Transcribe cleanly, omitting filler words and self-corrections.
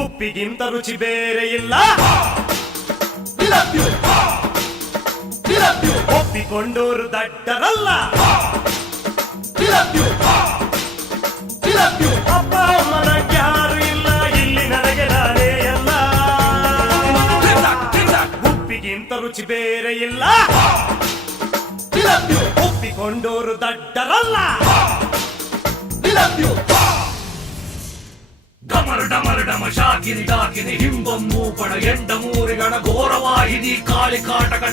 ಉಪ್ಪಿಗಿಂತ ರುಚಿ ಬೇರೆ ಇಲ್ಲ. ಒಪ್ಪಿಕೊಂಡೋರು ದಡ್ಡರಲ್ಲ. ಅಪ್ಪ ಅಮ್ಮನ ಯಾರು ಇಲ್ಲ, ಇಲ್ಲಿ ನನಗೆ ನಾನೇ ಎಲ್ಲ. ಉಪ್ಪಿಗಿಂತ ರುಚಿ ಬೇರೆ ಇಲ್ಲ. ಒಪ್ಪಿಕೊಂಡೋರು ದಡ್ಡರಲ್ಲ. ಡಮರು ಡಮರು ಡಮ ಶಾಕಿನಿ ಡಾಕಿನಿ ಹಿಂಬಮ್ಮು ಪಡ ಎಂಡ ಮೂರಿಗಣ ಘೋರವಾಹಿನಿ ಕಾಳಿ ಕಾಟಕ